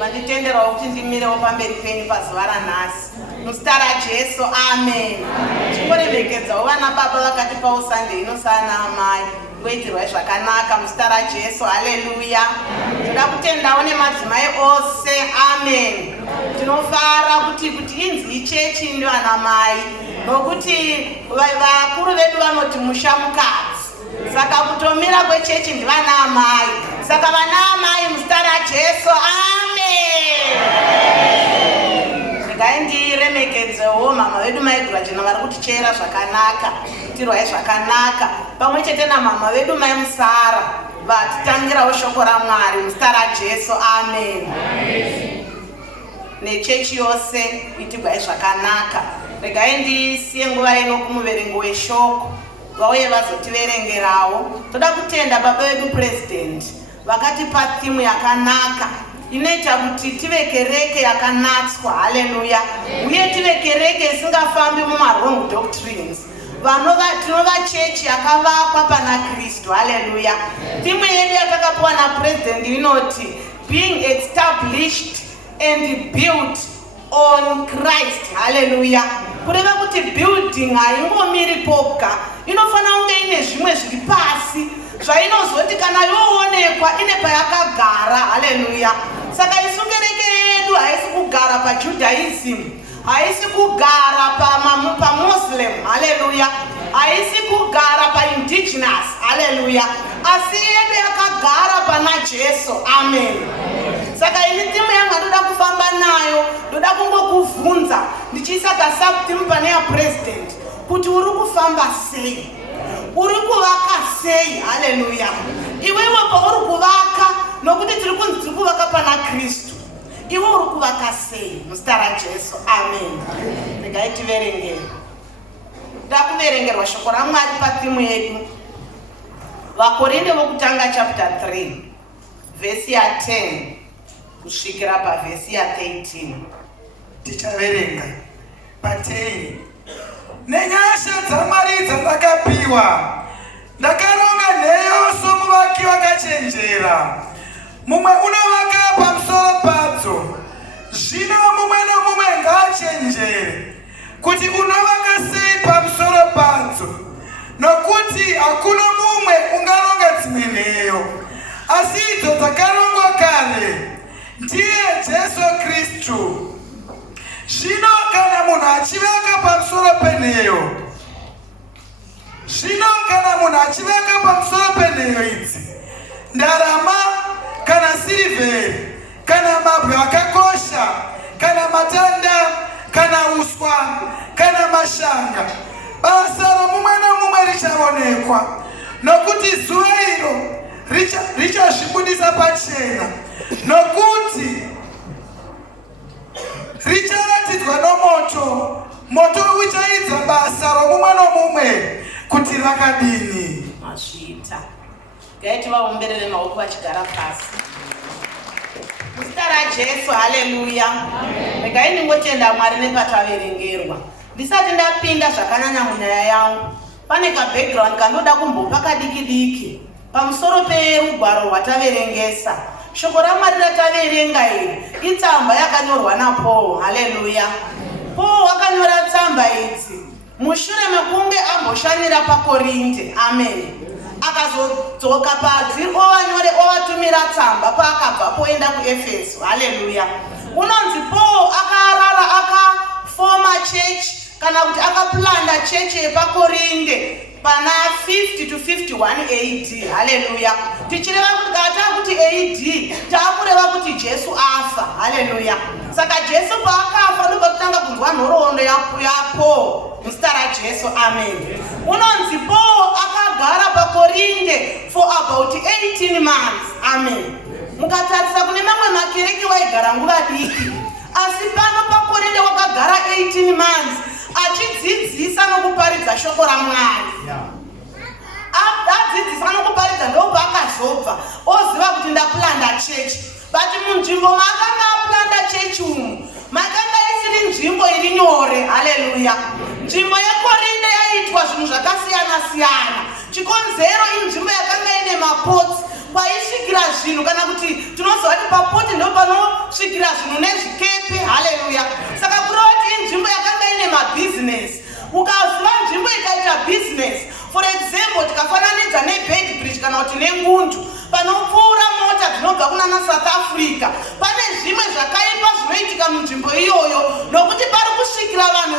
Vanditenderawo kuti ndimirewo pamberi penyu pazuva ranhasi muzita raJesu, amen. Tingoremekedzawo vana baba vakatipawo Sunday ino sana amai, ngoitirwai zvakanaka muzita raJesu, haleluya. Toda kutendawo nemadzimai ose, amen. Tinofara kuti inzi ichechi ndivana mai, nokuti vakuru vedu vanoti musha mukadzi, saka kutomira kwechechi ndivana amai, saka vana amai muzita raJesu, amen. Ndiremekedzewo mama vedu maigura chino vari kutichera zvakanaka, kutirwai zvakanaka, pamwe chete namama vedu maimusara vatitangirawo shoko raMwari muzita raJesu, amen. Nechechi yose itigwai zvakanaka. Regai ndisiye nguva ino kumuverengo weshoko vauye vazotiverengerawo. Toda kutenda baba vedu president vakatipa thimu yakanaka inoita kuti tive kereke yakanatswa, haleluya, uye tive kereke isingafambi mumawrong doctrines. Tinova chechi yakavakwa pana Kristu, haleluya. Thimu yedu yatakapiwa napresident inoti being established and built on Christ, haleluya. Kureva kuti building haingomiri poga, inofanira kunge ine zvimwe zviri pasi zvainozoti kana yoonekwa ine payakagara, haleluya. Saka isu kereke yedu haisi kugara paJudaism, haisi kugara paMuslim, haleluya, haisi kugara paIndigenous, haleluya, asi yedu yakagara pana Jesu, amen. Saka ini timu yangu ndoda kufamba nayo, ndoda kungokuvhunza ndichiisa kasubtimu pane ya president kuti uri kufamba sei, uri kuvaka sei, haleluya. Iwewe pauri kuvaka, nokuti tiri kuvaka pana Kristu, iwe uri kuvaka sei muzita raJesu, amen. Regai tiverengere. Ndoda kuverengerwa shoko raMwari pathimu yedu, Vakorinde vokutanga chapter 3 vhesi ya 10 kusvikira pavhesi ya 13. Tichaverenga pa10. Nenyasha dzaMwari dzandakapiwa, ndakaronga nheyo somuvaki wakachenjera. Mumwe unovaka pamusoro padzo, zvino mumwe nomumwe ngaachenjere kuti unovaka sei pamusoro padzo, nokuti hakuna mumwe ungaronga dzimwe nheyo, asi idzo dzakarongwa kare ndiye Jesu Kristu. Zvino kana munhu achivaka pamusoro penheyo idzi, ndarama kana sirivheri kana mabwe akakosha kana matanda kana uswa kana mashanga, basa romumwe nomumwe richaonekwa, nokuti zuva iro richazvibudisa pachena, nokuti richaratidzwa nomoto. Moto uchaidza basa romumwe nomumwe kuti rakadini. Mazvita gaiti vaomberere maoko vachigara pasi muzita raJesu, haleluya. Regai ndingotenda Mwari nepataverengerwa. Ndisati ndapinda zvakanyanya munyaya yangu, pane kabackground kandoda kumbopa kadiki diki pamusoro perugwaro rwataverengesa. Shoko raMwari rataverenga iri itsamba yakanyorwa naPaul, haleluya. Paul wakanyora tsamba idzi mushure mekunge amboshanira paKorinde, amen. Akazodzoka padzi ovatumira tsamba paakabva poenda kuEfeso, haleluya. Unonzi Paul akarara akafoma church kana kuti chechi yepakorinde pana 50 to 51 AD. Haleluya. Tichireva kuti kana kuti AD taakureva kuti Jesu afa. Haleluya. Saka Jesu paakafa ndipo kutanga kunzwa nhoroondo yapo muzita raJesu. Amen. Unonzi Paul akagara pakorinde for about 18 months. Amen. Mukatarisa kune mamwe makereke waigara nguva diki, asi pano pakorinde wakagara 18 months achidzidzisa nokuparidza shoko raMwari. Adzidzisa nokuparidza ndobva akazobva oziva kuti ndapulanda chechi. But munzvimbo makanga apulanda chechi umu makanga isiri nzvimbo iri nyore. Haleluya. Nzvimbo yekorinde yaitwa zvinhu zvakasiyana siyana. Chikonzero inzvimbo yakanga ine mapotsi kwaisvikira zvinhu, kana kuti tinoziva kuti papoti ndo panosvikira zvinhu nezvikepe. Haleluya. Saka kureva kuti inzvimbo yakanga ine mabhizinesi. Ukaziva nzvimbo ikaita bhizinesi, for example tikafananidza neBedbridge kana kuti nengundu panopfuura mota dzinobva kunana South Africa, pane zvimwe zvakaipa zvinoitika munzvimbo iyoyo nokuti pari kusvikira vanhu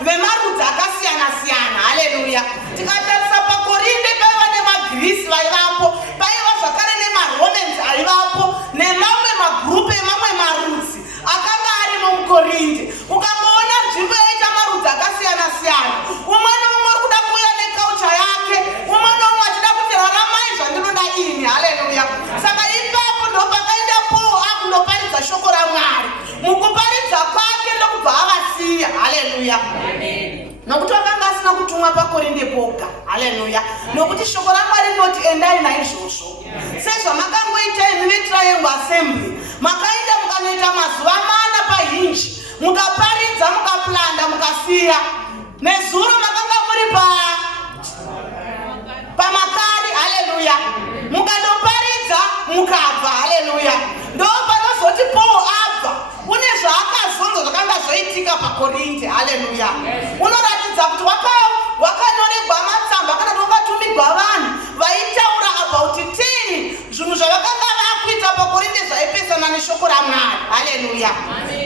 vemarudzi akasiyana siyana. Haleluya. Tikatarisa pakorinde paiva nemaGirisi vaivapo, paiva zvakare nemaRomans aivapo nemamwe magrupu emamwe marudzi akanga arimo mukorinde. Ukamboona nzvimbo yaita marudzi akasiyana siyana, umwe nomumwe uri kuda kuuya nekaucha yake, umwe nomumwe achida kuti raramai zvandinoda ini. Haleluya. Saka ipapo ndo pakaenda Paul akundoparidza shoko raMwari. Mukuparidza kwake ndokubva avasiya. Haleluya. Nokuti vakanga asina kutumwa pakorinde poga. Haleluya. Nokuti shoko raMwari rinoti endai naizvozvo. Sezvamakangoita imi veTriangle Assembly, makaenda mukanoita mazuva 4 pahinji, mukaparidza, mukapulanda, mukasiya. Nezuro makanga muri pamakari. Haleluya. Mukandoparidza mukabva. Haleluya. Ndo panozoti Paul abva une zvaakazonzwa zvakanga zvoitika pakorinde. Haleluya. Unoratidza kuti wakanyorerwa matsamba kana kuti wakatumigwa vanhu vaitaura about 10 zvinhu zvavakanga vakuita pakorinde zvaipesana neshoko raMwari. Haleluya.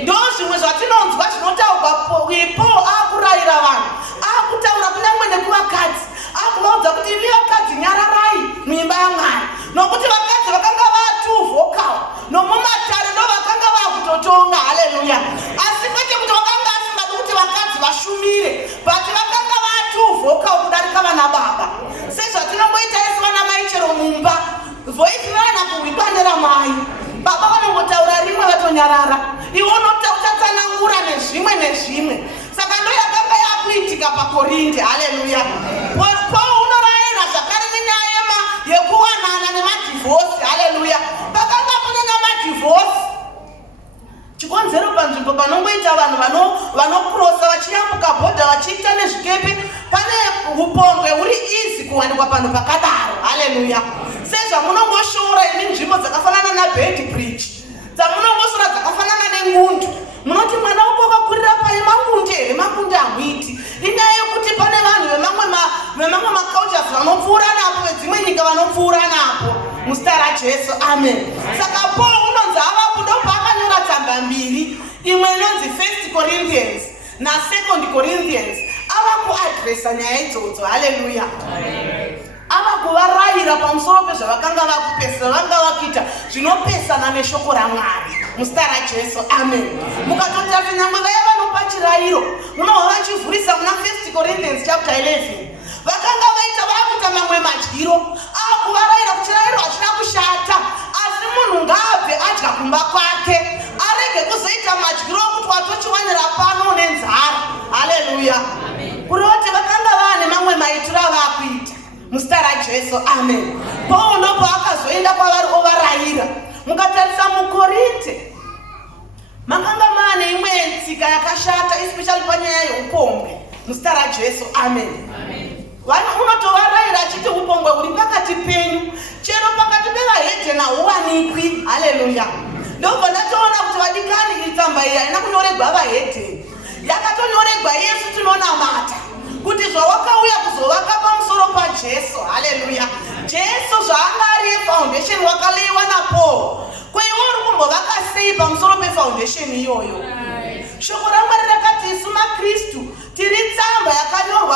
Ndo zvimwe zvatinonzwa zvinotaurwa Paul akurayira vanhu, akutaura kunyange nekuvakadzi, akuvaudza kuti imi vakadzi nyararai muimba yaMwari, nokuti vakadzi vakanga vatuvocal nomumatare ndo vakanga vakutotonga. Haleluya. Asi kwete kuti vakanga asingadi kuti vakadzi vashumire, but vakanga vatuvocal kudarika vana baba. Sezvatinongoita ese vana mai chero mumba, voice vana kuhwikwanera mai, baba vanongotaura rimwe vatonyarara, iwe unotatsanangura nezvimwe nezvimwe. Saka ndo yakanga yakuitika pakorinde. Haleluya. Paul unorayira zvakare nenyaya yekuwanana nemadhivorce. Haleluya. Pakanga kunyanya madhivorce. Chikonzero panzvimbo panongoita vanhu vanokurosa vachiyambuka bhodha vachiita nezvikepe, pane upombwe huri easy kuwanikwa panhu pakadaro. Haleluya. Sezvamunongoshoora imi nzvimbo dzakafanana naBedbridge, dzamunongosora dzakafanana nengundu, munoti mwana wako wakakurira paimangunde here? Makunde hamwiti. Inyaya yekuti pane vanhu vemamwe macultures vanopfuura napo, vedzimwe nyika vanopfuura napo muzita raJesu. Amen. Saka Paul unonzi avapo ndo paakanyora tsamba mbiri, imwe inonzi 1 Corinthians na 2 Corinthians. Ava kuadresa nyaya idzodzo. Haleluya. Ava kuvarayira pamusoro pezvavakanga vakupesa, vanga vakuita zvinopesana neshoko raMwari muzita raJesu. Amen. Mukatotarisa nyangwe vaya vanopa chirayiro, munobva vachivhurisa muna 1 Corinthians chapter 11, vakanga vakuita mamwe madyiro akuvarayira kuti chirayiro hachina kushata, asi munhu ngaabve adya kumba kwake, arege kuzoita madyiro okuti watochiwanira pano nenzara. Haleluya. Kuroti vakanga vane mamwe maitiro avakuita muzita raJesu. Amen. Paul ndo paakazoenda kwavari ovarayira. Mukatarisa mukorinde makanga mane imwe tsika yakashata, especially panyaya yeupombwe muzita raJesu. Amen. Vanhu unotovarayira achiti upombwe huri pakati penyu, chero pakati pevahedhe nahuwanikwi. Haleluya. Ndobva ndatoona kuti vadikani itsamba iyi haina kunyoregwa vahedhe, yakatonyoregwa Yesu tinonamata, kuti zvawakauya kuzovaka pamusoro paJesu. Haleluya. Jesu zvaanga ari yefoundation wakaleiwa naPaul, kweiwe uri kumbovaka sei pamusoro pefoundation iyoyo? Shoko raMwari rakati isu maKristu tiri tsamba yakanyorwa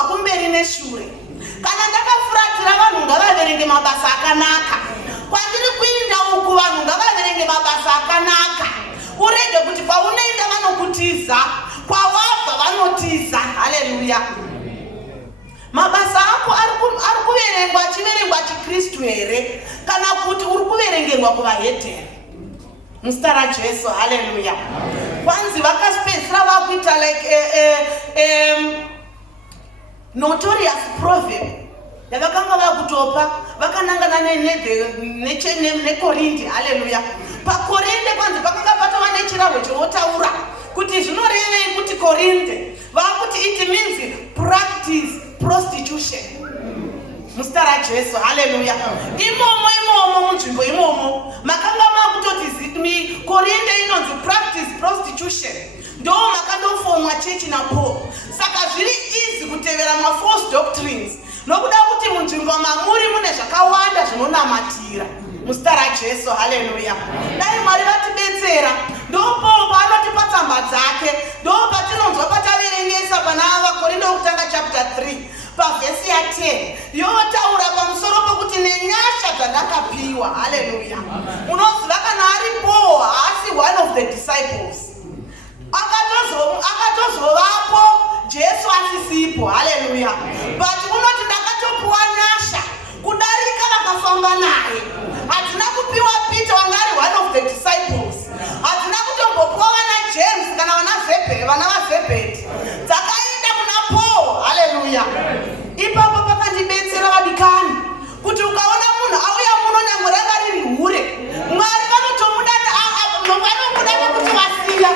Haleluya. Mabasa ako ari kuverengwa achiverengwa chikristu here kana kuti uri kuverengerwa kuvahedheri muzita raJesu. Haleluya. Kwanzi vakapedzisira vakuita like notorious proverb yavakanga vakutopa vakanangana nekorinde. Haleluya. Pakorinde kwanzi pakanga patova nechirahwe chotaura kuti zvinorevei kuti korinde vakuti it means practice prostitution muzita raJesu. Haleluya. Imomo munzvimbo imomo makanga makutoti korinde inonzi practice prostitution ndo makandofomwa chechi naPaul. Saka zviri easy kutevera false doctrines nokuda kuti munzvimbo mamuri mune zvakawanda zvinonamatira muzita raJesu. Haleluya. Dai Mwari vatibetsera ndopo paanotipa tsamba dzake ndo patinonzwa pataverengesa pana vakorinde wokutanga chapter 3 pavhesi ya 10 yotaura pamusoro pokuti nenyasha dzandakapiwa. Haleluya. Unoziva kana ari Paul haasi one of the disciples, akatozovapo Jesu asisipo. Haleluya. But unoti ndakatopiwa nyasha kudarika vakafamba naye. Hatina kupiwa Peter wangari one of the disciples, hatina kutombopiwa vana James kana vana vaZebhedi, dzakaenda kuna Paul. Haleluya. Ipapo pakandibetsera vadikani kuti ukaona munhu auya muno nyangwe ranga riri hure, Mwari vanotomuda nekuti vasiya.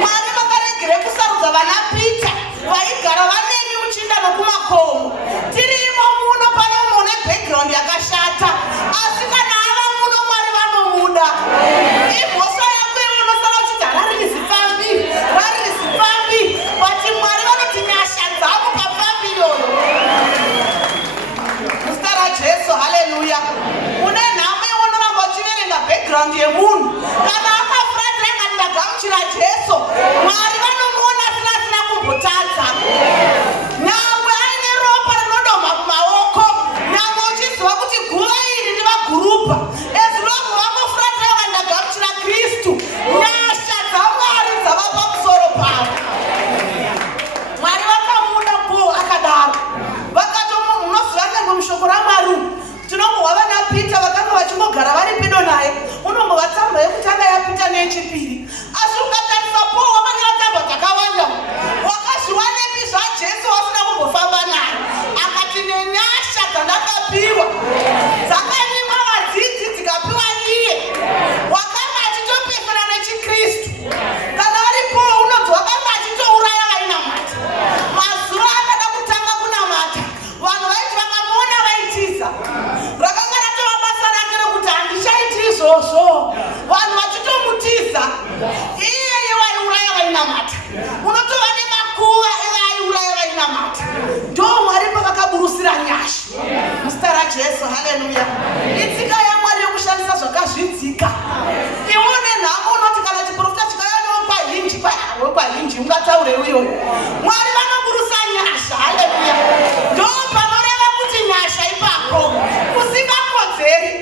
Mwari vakaregere kusarudza vana Peter vaigara vanemi muchinda nokumakomo. Tirimo muno panomuone background yakashata, asi kana ava muno Mwari vanomuda. Imhoso yako unosara uchiti harisifambi but Mwari vanoti nyasha dzavo pafambi iyoyo muzita raJesu. Haleluya. Une nhamo unoramba uchiverenga background yemunhu kana akafuratira ngati ndagamuchira Jesu, Mwari vanomuona asina kumbotadza. Nyangwe aine ropa rinodonha kumaoko, nyangwe uchiziva kuti guva iri ndivagurupa, as long vangofuratira ngati ndagamuchira Kristu, nyasha dzaMwari dzava pamusoro pavo. Mwari vakamuda Paul akadaro, unoziva nyangwe mushoko raMwari tinongohwa vana Peter vakanga vachingogara vari pedo naye, unongova tsamba yekutanga yapita neyechipiri. Asi ukatarisa Paul wakanyora tsamba dzakawanda, wakazviwanepi zvaJesu wasina kumbofamba naye. Akati nenyasha dzandakapiwa dzakanyimwa vadzidzi dzikapiwa iye, wakanga achitopesana nechikristu. Kana ari Paul unonzi wakanga achitouraya vainamata. Mazuva akada kutanga kunamata, vanhu vaiti vakamuona vaitiza. Rakanga ratova basa rake rekuti handichaiti izvozvo, vanhu vachitomutiza. Iyeye waiuraya vainamata, unotova nemakuva evaiuraya vainamata. Ndo Mwari pavakaburusira nyasha muzita raJesu. Haleluya. Itsika yaMwari yokushandisa zvakazvidzika. Ione nhamo unoti kana chiprofita chikauya wekwahinji ungataure uyoyo, Mwari vanoburusa nyasha. Haleluya. Ndo panoreva kuti nyasha ipapo usingakodzeri.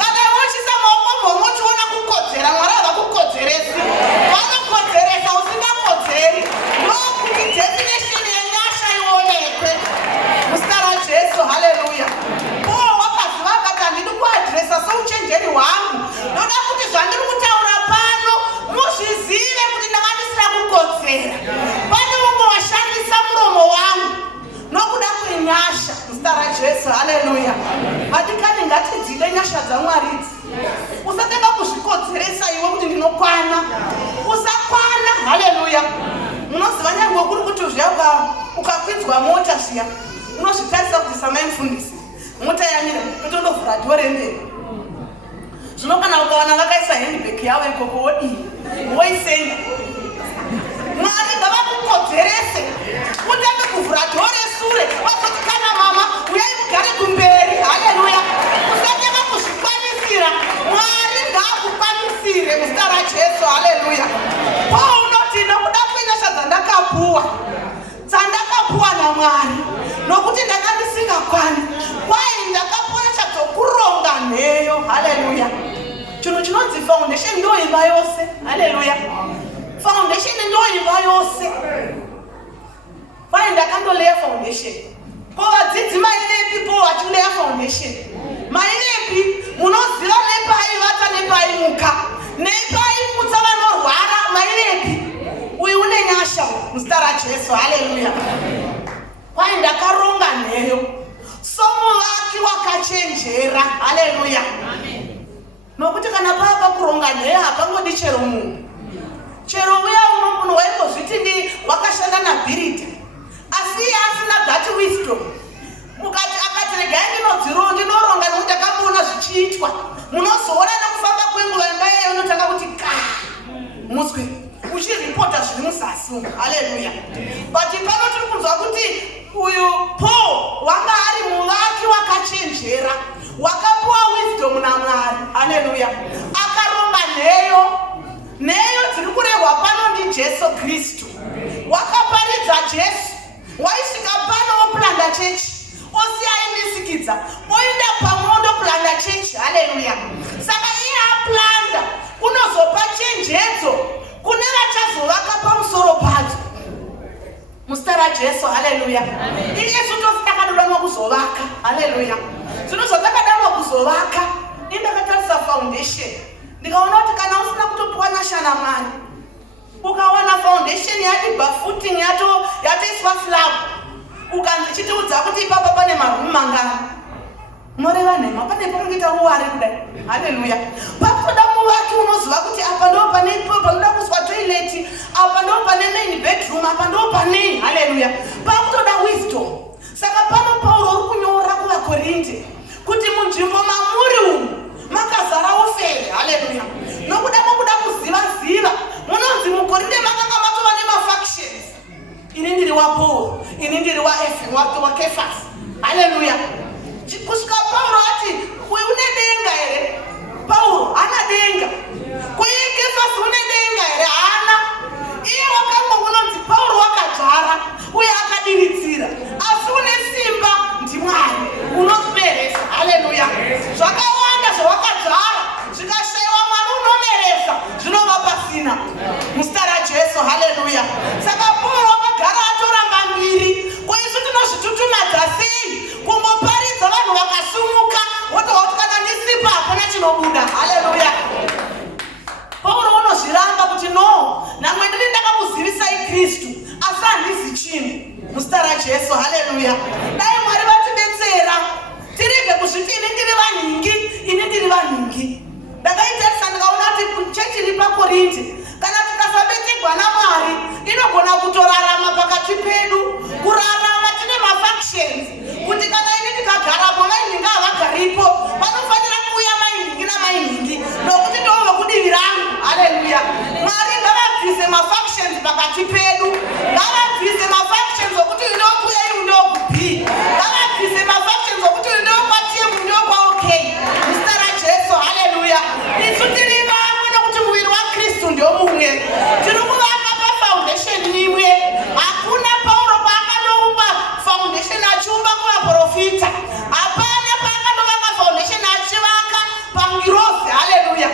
Kana wochisa maoko mhomho uchiona kukodzera, Mwari havakukodzeresi, vanokodzeresa usingakodzeri. Ndokuti definition yenyasha ionekwe muzita raJesu. Haleluya. Paul wakaziva akati handidi kuadhiresa souchenjeri hwangu, ndoda kuti zvandiri kutaura pano muzvizive kuti ndanga ndisina kukodzera. Pane umwe washandisa muromo wangu nokuda kwenyasha muzita raJesu. Haleluya. Vadikani ngatidzide nyasha dzaMwari idzi. Usatanga kuzvikodzeresa iwe kuti ndinokwana, usakwana. Haleluya. Munoziva nyangwe kuri kuti zviya ukakwidzwa mota zviya unozvitarisa kuti samaimufundisi mota yamira totondovhura dhoo remberi. Zvino kana ukaona vakaisa handbag yavo ikoko wodii woisenga, Mwari ngavakukodzerese utange kuvhura dhoo resure wazoti kana mama uyai mugare kumberi. Haleluya. Usatanga kuzvikwanisira, Mwari ngaakukwanisire muzita raJesu. Haleluya. Paul unoti nokuda kwenyasha dzandakapuwa naMwari nokuti ndanga ndisingakwani, kwai ndakapuwa nyasha dzokuronga nheyo. Haleluya. Chinhu chinonzi foundation ndo imba yose. Haleluya. Foundation ndo imba yose. Kwai ndakandoleya foundation. Ko vadzidzi mainepi po vachileya foundation? Mainepi munoziva nepai vata nepai muka nepai mutsa vanorwara mainepi? Uyu une nyasha muzita raJesu. Haleluya. Kwai ndakaronga nheyo somuvaki wakachenjera. Haleluya. Nokuti kana papa kuronga nheyo hapangodi chero munhu. Chero uya unomunhu waimbozviti ndi wakashanda nabhirita asi iye asina that wisdom. Mukati akati regai ndinoronga nokuti akamboona zvichiitwa. Munozoona nekufamba kwenguva imba iyeyo unotanga kuti ka muswe uchiripota zviri muzasi. Haleluya. But pano tiri kunzwa kuti uyu Paul wanga ari muvaki wakachenjera wakapuwa wisdom naMwari. Haleluya. Akaronga nheyo dziri kurehwa pano ndi Jesu Kristu. Wakaparidza Jesu. Waisvika pano woplanda chechi osiya aimisikidza oenda pamwe ondoplanda chechi. Haleluya. Saka iye aplanda unozopa chenjedzo kune vachazovaka pamusoro padzo muzita raJesu. Haleluya. Iyesu tositakadanwa kuzovaka. Haleluya. Zvino zvatakadanwa kuzovaka indakatarisa foundation ndikaona kuti kana usina kutopuwa nyasha naMwari ukawana foundation yadibva footing yatoiswa slab ukandichitiudza kuti ipapa pane marumu mangana noreva nhema pane pakungoita ruware kudai. Haleluya. Pakutoda muvaki unoziva kuti apa ndo panoda kuswa toilet, apa ndo pane main bedroom, apa ndo panei. Haleluya. Pakutoda wisdom. Saka pano Paulo uri kunyora kuvaKorinde kuti munzvimbo mamuri umu makazara ufere. Haleluya. Nokuda kuziva munonzi muKorinde makanga matova nemafactions. Ini ndiri waPaul, ini ndiri waKefas. Haleluya. Kusvika Paulo ati uyu une denga here? Paulo hana denga. Kuye Kefasi une denga here? Hana. Iye wakanga unonzi Paulo wakadzvara uye akadiritsira asi une simba ndiMwari unomeresa. Haleluya. Zvakawanda zvawakadzvara zvikashayiwa Mwari unomeresa zvinova pasina muzita raJesu. Haleluya. Saka Paulo wakagara atoramba mbiri. Ko isu tinozvitutumadza sei kungoparidza vanhu vakasumuka wototi kana ndisipa hapana chinobuda. Haleluya. Paulo unozviramba kuti no namwe ndiri ndakakuzivisai Kristu asi handisi chinhu muzita raJesu. Haleluya. Dai Mwari vatidetsera tirege kuzviti ini ndiri vanhingi. Ndakaitarisa ndikaona kuti chechi iri paKorinde kana tikasabetekwa naMwari inogona kutorarama pakati pedu kurarama tine mafactions kuti kana ini tikagarapo mainhingi havagaripo vanofanira kuuya mainhingi namainingi nokuti ndova kudivi rangu. Haleluya. Mwari ngavabvise mafactions pakati pedu. Ngavabvise mafactions okuti uyu ndokuya iyu ndokubi. Ngavabvise mafactions okuti uyu ndokwatiye uyu ndokwaok muzita raJesu. Haleluya. Isu tiri vamwe nokuti muviri waKristu ndomumwe. Tiri kuvaka pafoundation imwe. Hakuna Paulo paakanoumba foundation achiumba kuvaprofita. Hapana paakandovaka foundation achivaka pangirozi. Haleluya.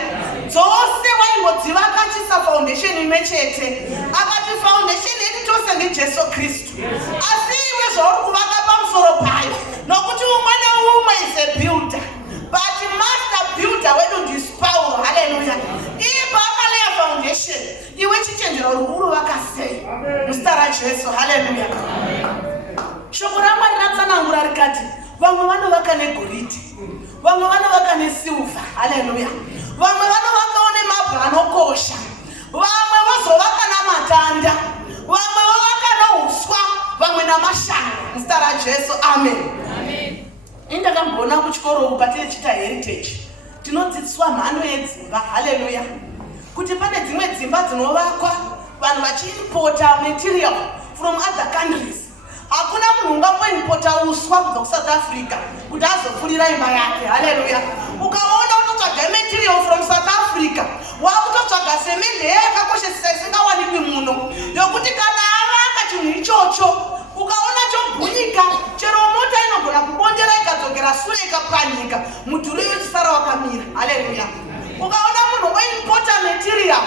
Dzose waingodzivaka chisa foundation imwe chete. Akati foundation yedu tose ndiJesu Kristu. Asi iwe zvauri kuvaka pamusoro payo nokuti umwe neumwe is a builder. But master builder wedu ndi Paulo. Haleluya. Iye paakaleya foundation iwe chichenjero uri kuvaka sei muzita raJesu. Haleluya. Shoko raMwari ratsanangura rikati vamwe vanovaka negoridhe, vamwe vanovaka nesilva. Haleluya. Vamwe vanovakawo nemabwe anokosha, vamwe vozovaka namatanda, vamwe vovaka nouswa, vamwe namashango muzita raJesu. Amen. Indakambona kuchikoro uku patinochita heritage tinodzidziswa mhando yedzimba. Haleluya. Kuti pane dzimwe dzimba dzinovakwa vanhu vachiimpota material from other countries. Hakuna munhu ungamboimpota uswa kubva kuSouth Africa kuti azopfurira imba yake. Haleluya. Ukaona unotsvaga material from South Africa wakutotsvaga semende yakakoshesesa isingawanikwi muno yokuti kana avaka chinhu ichocho ukaona chobhunyika chero mota inogona kubondera ikadzokera sure ikapwanyika mudhuri yochisara wakamira. Haleluya. Ukaona munhu oimpota material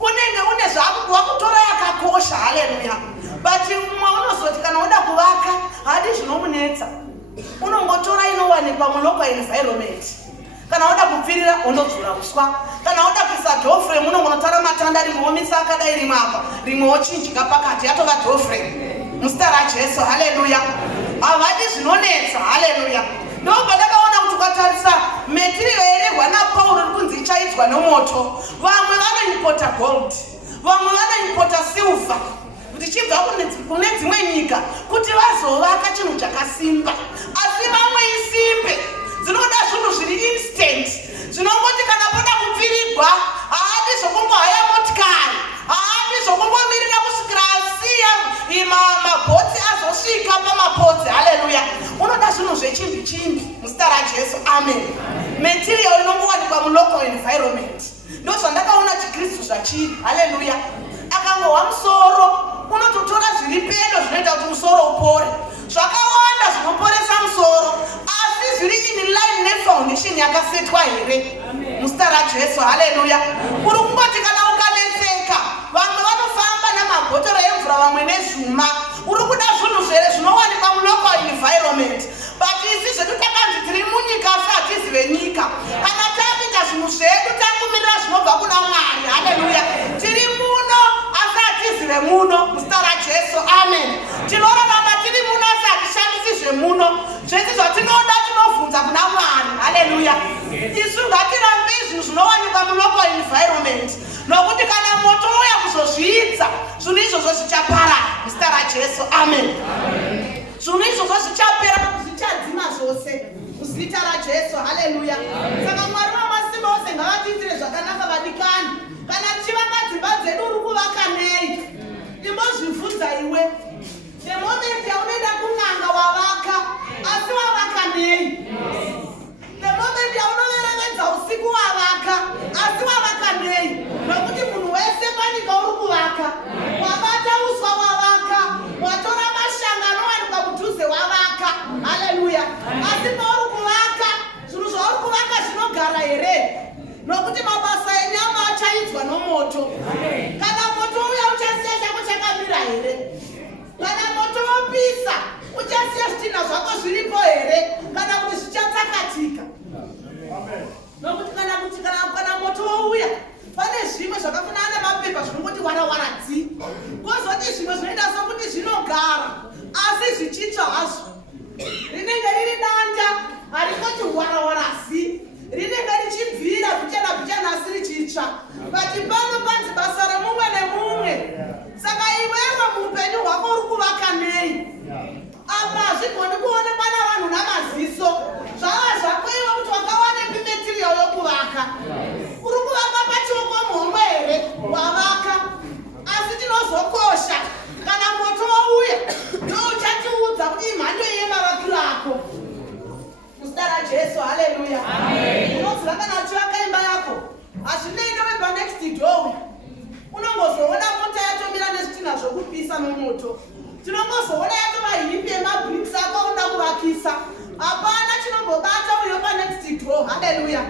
unenge une zvakutora yakakosha. Haleluya. But umwe unozoti kana uda kuva zvinonetsa unongotora inowanikwa mulocal environment. Kana uda kupfirira unodzura uswa, kana uda kuisa doorframe unongotora matanda rimomisa akadai rimwe apa rimwe wochinjika pakati yatova doorframe. Muzita raJesu, haleluya. Havadi zvinonetsa, haleluya. Ndo pandakaona kuti ukatarisa material yerehwa naPauro iri kunzi ichaidzwa nomoto. Vamwe vanoimpota gold, vamwe vanoimpota silver zvichibva kune dzimwe nyika kuti vazovaka chinhu chakasimba. Asi vamwe isimbe dzinoda zvinhu zviri instant, zvinongoti kana poda kupfirigwa haadi zvokungohaya motikari, haadi zvokungomirira kusvikira asiya mabhotsi azosvika pamapotsi. Haleluya. Unoda zvinhu zvechimbi chimbi. Muzita raJesu, amen. Material inongowanikwa mulocal environment. Ndo zvandakaona chiKristu zvachiri. Haleluya. Akangohwa musoro unototora zviri pedo zvinoita kuti musoro upore. Zvakawanda zvinoporesa musoro, asi zviri in line nefoundation yakasetwa here. Muzita raJesu, haleluya. Uri kungoti kana ukanetseka, vamwe vanofamba namabhotoro emvura, vamwe nezvuma. Uri kuda zvinhu zvinowanikwa mulocal environment. But isi zvedu takanzi tiri munyika asi hatizive nyika. Kana takuita zvinhu zvedu takumirira zvinobva kuna Mwari. Haleluya. Tiri muno asi hatizive muno. Muzita raJesu, amen. Tinorarama tiri muno asi hatishandisi zvemuno. Zvese zvatinoda tinovhunza kuna Mwari. Haleluya. Isu ngatirambe zvinhu zvinowanikwa mulocal environment, nokuti kana moto uya kuzozviidza zvinhu izvozvo zvichaparara. Muzita raJesu, amen. Zvinhu izvozvo zvichapera, zvichadzima zvose. Muzita raJesu, haleluya. Saka Mwari wamasimba ose ngavatiitire zvakanaka vadikani. Kana tichivaka dzimba dzedu uri kuvaka nei? Imbozvibvunza iwe. The moment yaunoenda kun'anga wavaka, asi wavaka nei? The moment yaunoverevedza usiku wavaka, asi wavaka nei? Nokuti munhu wese panyika uri kuvaka. Wabata uswa wavaka, watora mashanga anowanikwa kudhuze wavaka. Haleluya. Asi pauri kuvaka, zvinhu zvauri kuvaka zvinogara here? Nokuti mabasa enyama achaidzwa nomoto. Kana moto uya uchasiya chako chakamira here? Kana moto wopisa uchasiya zvitinha zvako zviripo here? Kana kuti zvichatsakatika? Nokuti kana moto wouya, pane zvimwe zvakafanana nemapepa zvinongoti wara dzi. Kozoti zvimwe zvinoita sokuti zvinogara asi zvichitsva hazvo. Rinenge riri danda harikoti wara zi. Rinenge richibvira bichana asi richitsva. But pano panzi basa remumwe nemumwe. Saka iwewe muupenyu hwako uri kuvaka nei? Apa hazvigoni kuonekwa navanhu namaziso. Zvava zvako iwe kuti wakawanepi material yokuvaka. Uri kuvaka pachioko muhomwe here? Wavaka. Asi tinozokosha kana moto wauya ndouchatiudza kuti imhando yemavakiro ako. Muzita raJesu, haleluya. Unoziva kana uchivaka imba yako, hazvinei newe panext door. Unongozoona mota yatomira nezvitinha zvokupisa nomoto. Tinongozoona yatova himbi yemabricks ako unoda kuvakisa. Hapana chinombobata uyo panext door. Haleluya.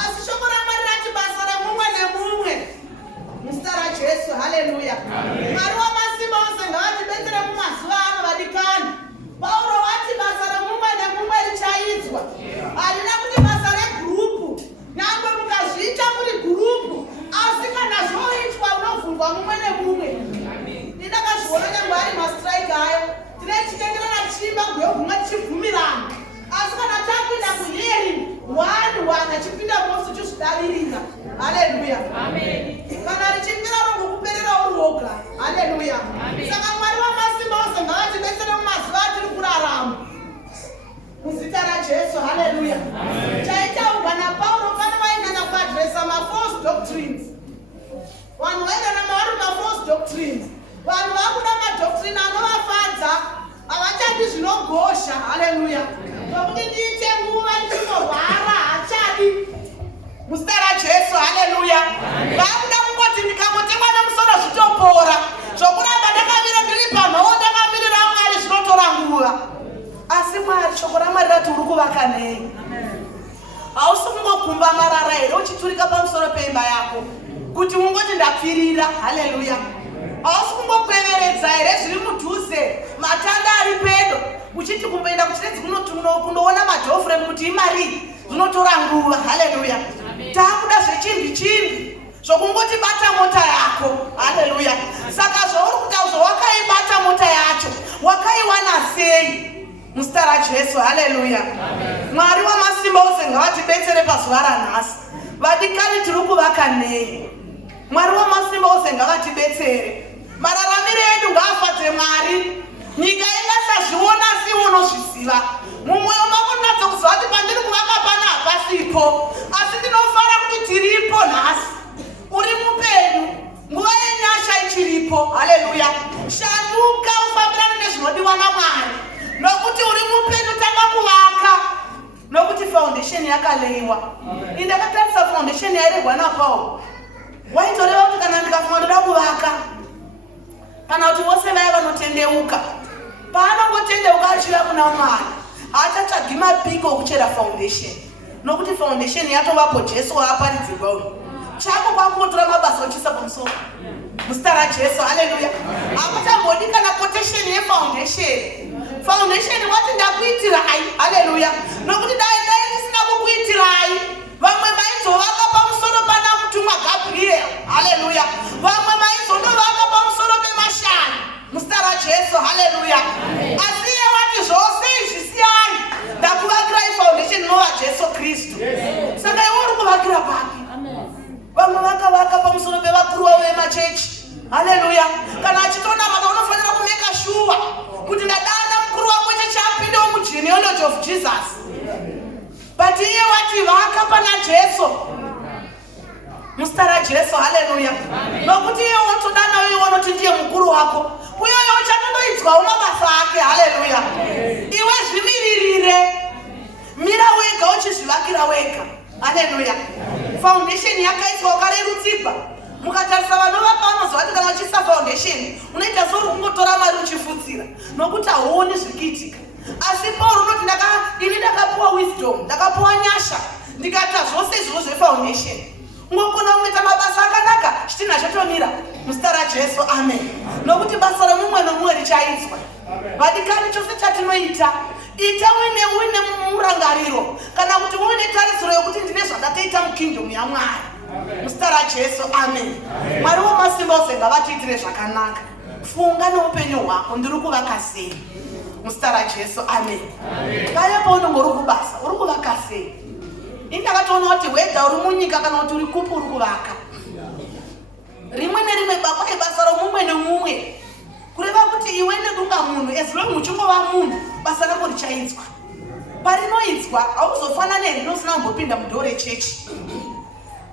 Asi shoko raMwari rati basa remumwe nemumwe. Muzita raJesu, haleluya. Mwari wamasimba ose ngavatibetsere mumazuva ano vadikani. Pauro wati basa remumwe nemumwe richaidzwa. Harina kuti basa regurupu. Nyangwe mukazviita muri gurupu, asi kana zvoitwa unovhurwa mumwe nemumwe. Ndakazviona nyangwe ari mastrike ayo. Tine chitengerana chimba gwegumwe tichibvumirana. Asi kana takuenda kuhearing, one achipinda mosi chozvidavirira. Haleluya. Kana richipera rongokuperera uri woga. Haleluya. Saka Mwari wamasimba ose ngavatibetsere mumazuva atiri kurarama. Muzita raJesu, haleluya. Chaitaurwa naPauro pane vaingana kuadresa ma-false doctrines. Vanhu vaingana mavari ma-false doctrines. Vanhu vakuda madoctrine anovafadza, havachadi zvinogosha. Haleluya. Nokuti ndiite nguva ndichinorwara hachadi. Muzita raJesu, haleluya. Vakuda kungoti ndikamotemwa nemusoro zvitopora. Zvokuramba ndakamira ndiri panhoo ndakamirira Mwari zvinotora nguva. Asi Mwari, shoko raMwari rati uri kuvaka nei? Hausi kungokumba marara here uchiturika pamusoro peimba yako kuti ungoti ndapfirira. Haleluya. Hausi kungokweveredza here zviri mudhuze, matanda ari pedo, uchiti kumboenda kuchitedzi kundoona madhofuremu kuti imari zvinotora nguva. Haleluya. Taakuda zvechimbi zvokungoti bata mota yako. Haleluya. Saka zvauri kutaura wakaibata mota yacho wakaiwana sei muzita raJesu. Haleluya. Mwari wamasimba ose ngavatibetsere pazuva ranhasi. Vadikani tiri kuvaka nei? Mwari wamasimba ose ngavatibetsere. Mararamiro edu ngaafadze Mwari. Nyika ingasazviona asi unozviziva. Mumwoyo mako ndinatsa kuziva kuti pandiri kuvaka pana hapasipo, asi ndinofara kuti tiripo nhasi. Uri mupenyu, nguva yenyasha ichiripo. Haleluya. Shanduka ufambirane nezvinodiwa naMwari, nokuti uri mupenyu. Tanga kuvaka nokuti foundation yakaleiwa. Indakatarisa foundation yairegwa naPauro. Waitoreva kuti kana ndikafunga ndoda kuvaka, kana kuti vose vaya vanotendeuka, paanongotendeuka achira kuna Mwari, haachatsvagi mapiko okuchera foundation, nokuti foundation yatovapo. Jesu waaparidzirwa uyu chako kwakungotora mabasa ochisa pamusoro muzita raJesu. Haleluya. Hapachambodi kana quotation yefoundation. Foundation wati ndakuitirai. Haleluya. Nokuti dai ndisina kukuitirai, vamwe vaizovaka pamusoro pana mutumwa Gabriel. Haleluya. Vamwe vaizondovaka pamusoro pemashani muzita raJesu. Haleluya. Asi iye wati zvose izvi siyai, ndakuvakirai foundation inova Jesu Kristu. Saka iwe uri kuvakira papi? Vamwe vakavaka pamusoro pevakuru vavo vemachechi. Haleluya. Kana achitonamata unofanira kumeka shuwa kuti ndadana mukuru wako wechechi apindewo mugenealogy of Jesus. But iye wati vaka pana Jesu muzita raJesu. Haleluya. Nokuti iye unotodana iwe unoti ndiye mukuru wako, uyoyo uchatondoidzwawo mabasa ake. Haleluya. Iwe zvimiririre, mira wega uchizvivakira wega. Haleluya. Foundation yakaiswa ukarerutsigwa. Mukatarisa vanovaka vanoziva kuti kana uchisa foundation unoita sori kungotora mari uchifutsira, nokuti hauoni zvikiitika. Asi Pauro unoti ini ndakapuwa wisdom, ndakapuwa nyasha, ndikaita zvose izvozvo zvefoundation. Ungokona kuita mabasa akanaka, chitinha chotomira muzita raJesu. Amen. Nokuti basa remumwe nomumwe richaizwa. Vadikani, chose chatinoita ita uine murangariro, kana kuti uine tarisiro yokuti ndine zvandatoita mukingdom yaMwari muzita raJesu. Amen. Mwari wamasimba ose ngavatiitire zvakanaka. Funga noupenyu hwako, ndiri kuvaka sei muzita raJesu. Amen. Paya paunongori kubasa, uri kuvaka sei? Indakatoona kuti wega uri munyika kana kuti uri kupi uri kuvaka. Rimwe nerimwe baba ibasa romumwe nomumwe, kureva kuti iwe nedunga munhu, as long uchingova munhu, basa rako richainzwa. Parinoinzwa hauzofana nerinosina kumbopinda mudhoo rechechi.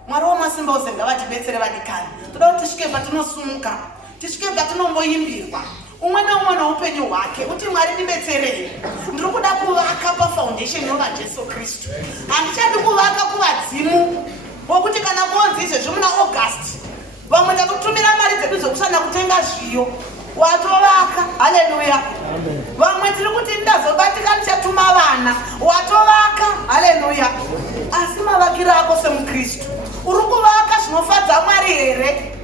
Mwari wamasimba ose ngavatibetsere vadikani. Toda kuti tisvike patinosumuka, tisvike patinomboimbirwa, umwe neumwe noupenyu hwake, kuti Mwari ndibetserei. Ndiri kuda kuvaka pafoundation inova Jesu Kristu. Handichadi kuvaka kuvadzimu wokuti kana kuonzi izvezvo muna August vamwe ndakutumira mari dzedu dzokusana kutenga zviyo watovaka. Haleluya. Vamwe tiri kuti ndazobatika ndichatuma vana, watovaka. Haleluya. Asi mavakiro ako semuKristu, uri kuvaka zvinofadza Mwari here?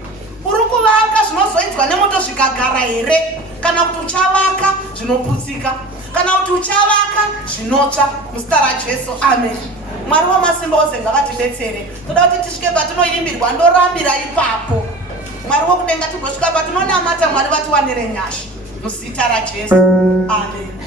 Uri kuvaka zvinozoidzwa nemoto zvikagara here? Kana kuti uchavaka zvinoputsika, kana kuti uchavaka zvinotsva muzita raJesu. Amen. Mwari wamasimba ose ngavatibetsere. Toda kuti tisvike patinoimbirwa ndorambira ipapo. Mwari wokudenga tigosvika patinonamata Mwari vatiwanire nyasha muzita raJesu. Amen.